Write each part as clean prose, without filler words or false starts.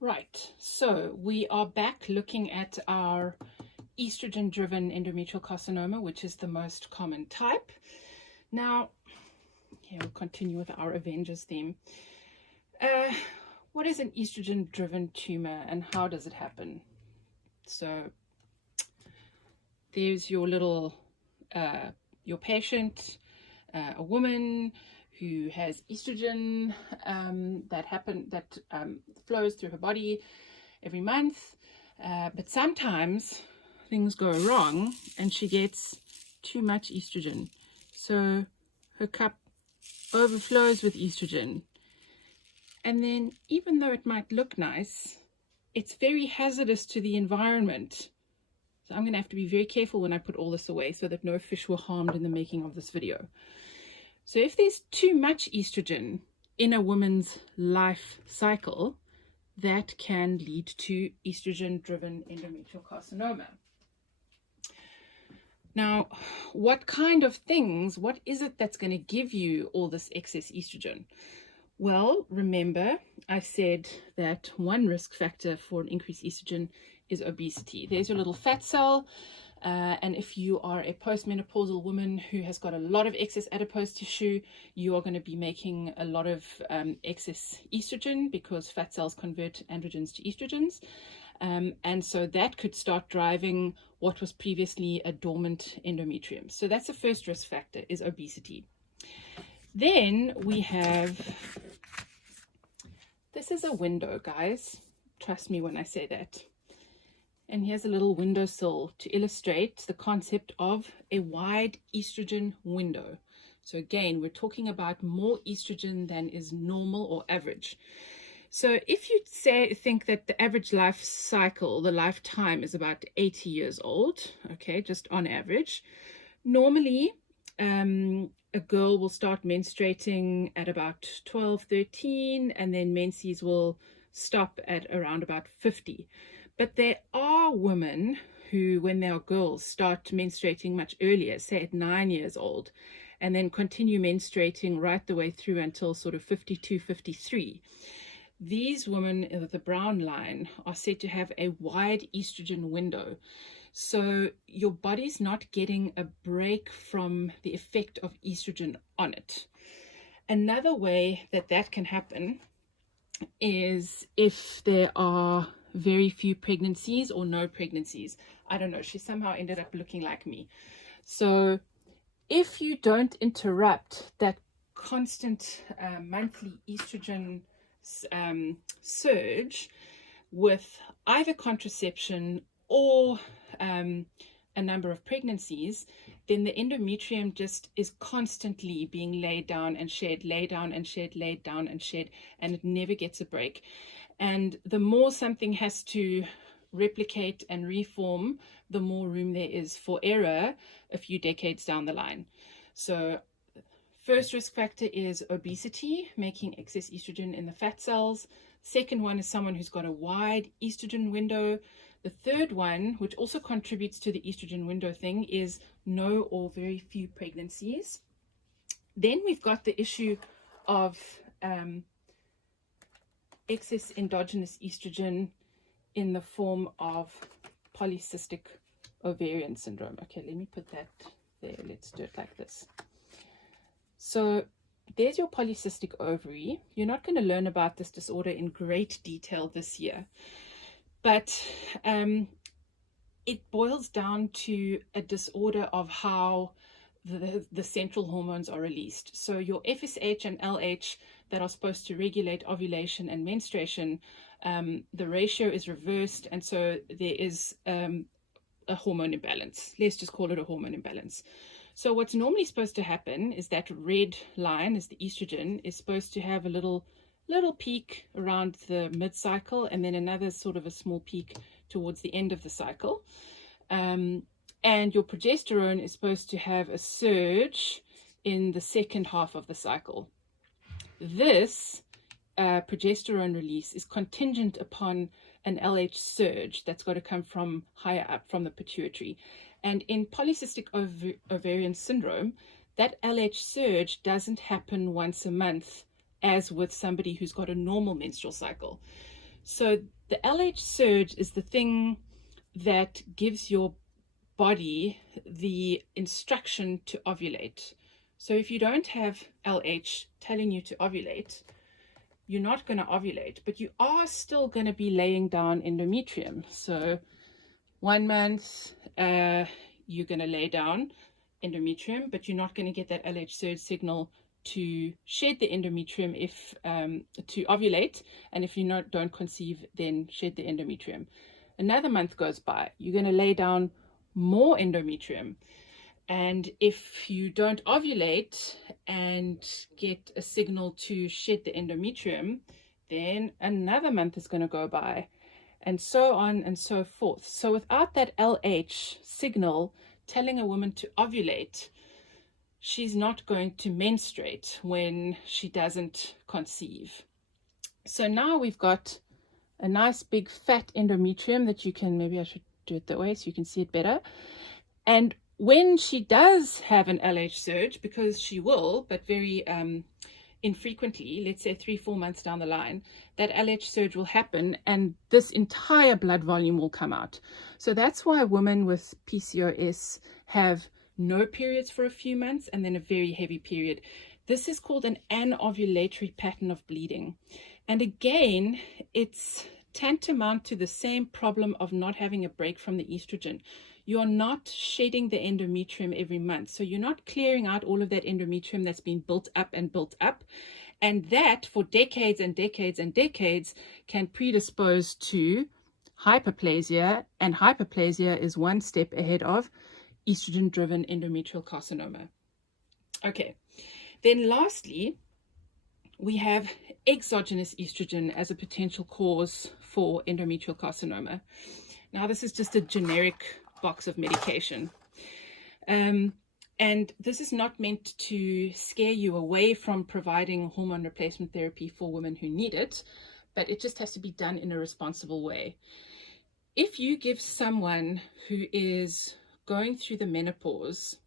Right, so we are back looking at our estrogen-driven endometrial carcinoma, which is the most common type. Now, here we'll continue with our Avengers theme. What is an estrogen-driven tumor and how does it happen? So there's your little, your patient, a woman who has estrogen that flows through her body every month, but sometimes things go wrong and she gets too much estrogen, so her cup overflows with estrogen, and then even though it might look nice, it's very hazardous to the environment. So I'm going to have to be very careful when I put all this away so that no fish were harmed in the making of this video. So if there's too much estrogen in a woman's life cycle, that can lead to estrogen-driven endometrial carcinoma. Now, what is it that's going to give you all this excess estrogen? Well, remember, I said that one risk factor for an increased estrogen is obesity. There's your little fat cell. And if you are a postmenopausal woman who has got a lot of excess adipose tissue, you are going to be making a lot of excess estrogen because fat cells convert androgens to estrogens. And so that could start driving what was previously a dormant endometrium. So that's the first risk factor, is obesity. Then we have, this is a window, guys. Trust me when I say that. And here's a little windowsill to illustrate the concept of a wide estrogen window. So again, we're talking about more estrogen than is normal or average. So if you think that the average life cycle, the lifetime, is about 80 years old, okay, just on average, normally a girl will start menstruating at about 12, 13, and then menses will stop at around about 50. But there are women who, when they are girls, start menstruating much earlier, say at 9 years old, and then continue menstruating right the way through until sort of 52, 53. These women with the brown line are said to have a wide estrogen window. So your body's not getting a break from the effect of estrogen on it. Another way that that can happen is if there are very few pregnancies or no pregnancies. I don't know, she somehow ended up looking like me. So if you don't interrupt that constant monthly estrogen surge with either contraception or a number of pregnancies, then the endometrium just is constantly being laid down and shed, laid down and shed, laid down and shed, and it never gets a break. And the more something has to replicate and reform, the more room there is for error a few decades down the line. So first risk factor is obesity, making excess estrogen in the fat cells. Second one is someone who's got a wide estrogen window. The third one, which also contributes to the estrogen window thing, is no or very few pregnancies. Then we've got the issue of excess endogenous estrogen in the form of polycystic ovarian syndrome. Okay, let me put that there. Let's do it like this. So there's your polycystic ovary. You're not going to learn about this disorder in great detail this year, but it boils down to a disorder of how the central hormones are released. So your FSH and LH that are supposed to regulate ovulation and menstruation, the ratio is reversed, and so there is a hormone imbalance. Let's just call it a hormone imbalance. So what's normally supposed to happen is that red line is the estrogen is supposed to have a little peak around the mid-cycle, and then another sort of a small peak towards the end of the cycle. And your progesterone is supposed to have a surge in the second half of the cycle. This progesterone release is contingent upon an LH surge that's got to come from higher up, from the pituitary. And in polycystic ovarian syndrome, that LH surge doesn't happen once a month as with somebody who's got a normal menstrual cycle. So the LH surge is the thing that gives your body the instruction to ovulate. So if you don't have LH telling you to ovulate, you're not going to ovulate, but you are still going to be laying down endometrium. So 1 month, you're going to lay down endometrium, but you're not going to get that LH surge signal to shed the endometrium if to ovulate, and if you don't conceive, then shed the endometrium. Another month goes by, you're going to lay down more endometrium, and if you don't ovulate and get a signal to shed the endometrium, then another month is going to go by, and so on and so forth. So without that LH signal telling a woman to ovulate, she's not going to menstruate when she doesn't conceive. So now we've got a nice big fat endometrium that you can, maybe I should do it that way so you can see it better. And when she does have an LH surge, because she will, but very infrequently, let's say 3-4 months down the line, that LH surge will happen and this entire blood volume will come out. So that's why women with PCOS have no periods for a few months and then a very heavy period. This is called an anovulatory pattern of bleeding. And again, it's tantamount to the same problem of not having a break from the estrogen. You're not shedding the endometrium every month. So you're not clearing out all of that endometrium that's been built up and built up. And that for decades and decades and decades can predispose to hyperplasia. And hyperplasia is one step ahead of estrogen-driven endometrial carcinoma. Okay, then lastly, we have exogenous estrogen as a potential cause for endometrial carcinoma. Now, this is just a generic box of medication. And this is not meant to scare you away from providing hormone replacement therapy for women who need it, but it just has to be done in a responsible way. If you give someone who is going through the menopause,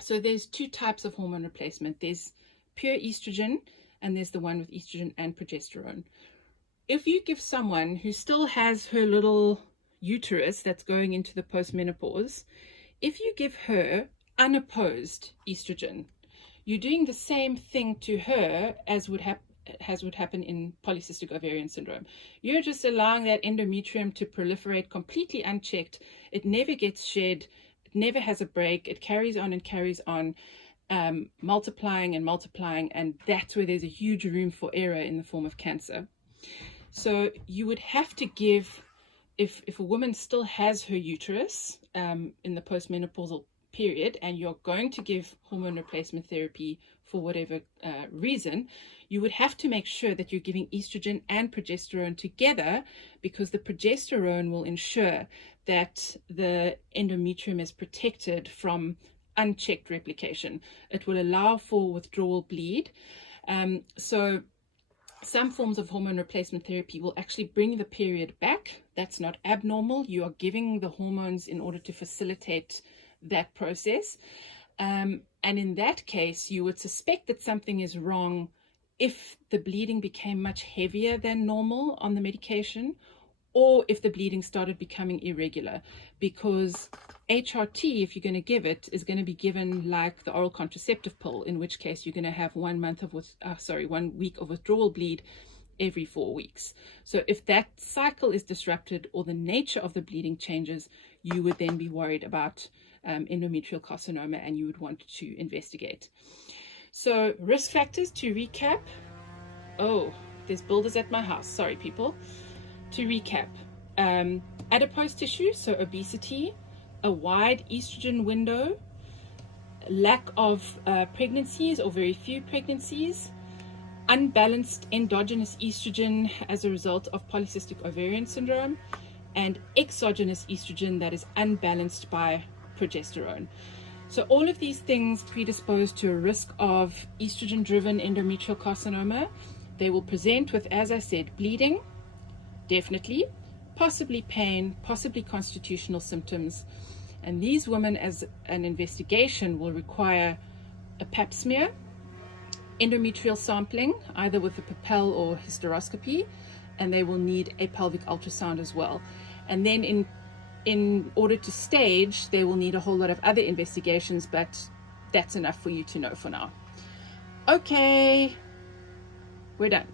so there's 2 types of hormone replacement. There's pure estrogen and there's the one with estrogen and progesterone. If you give someone who still has her little uterus that's going into the postmenopause, if you give her unopposed estrogen, you're doing the same thing to her as would happen in polycystic ovarian syndrome. You're just allowing that endometrium to proliferate completely unchecked. It never gets shed. It never has a break. It carries on and carries on, multiplying and multiplying, and that's where there's a huge room for error in the form of cancer. So you would have to give, if a woman still has her uterus in the postmenopausal period, and you're going to give hormone replacement therapy for whatever reason, you would have to make sure that you're giving estrogen and progesterone together, because the progesterone will ensure that the endometrium is protected from unchecked replication. It will allow for withdrawal bleed. So some forms of hormone replacement therapy will actually bring the period back. That's not abnormal. You are giving the hormones in order to facilitate that process. And in that case, you would suspect that something is wrong if the bleeding became much heavier than normal on the medication, or if the bleeding started becoming irregular, because HRT, if you're going to give it, is going to be given like the oral contraceptive pill, in which case you're going to have 1 week of withdrawal bleed every 4 weeks. So if that cycle is disrupted or the nature of the bleeding changes, you would then be worried about endometrial carcinoma, and you would want to investigate. So risk factors, to recap. Oh, there's builders at my house. Sorry, people. To recap, adipose tissue, so obesity, a wide estrogen window, lack of pregnancies or very few pregnancies, unbalanced endogenous estrogen as a result of polycystic ovarian syndrome, and exogenous estrogen that is unbalanced by progesterone. So all of these things predispose to a risk of estrogen-driven endometrial carcinoma. They will present with, as I said, bleeding, definitely, possibly pain, possibly constitutional symptoms. And these women, as an investigation, will require a pap smear, endometrial sampling, either with a Papel or hysteroscopy, and they will need a pelvic ultrasound as well. And then in order to stage, they will need a whole lot of other investigations, but that's enough for you to know for now. Okay, we're done.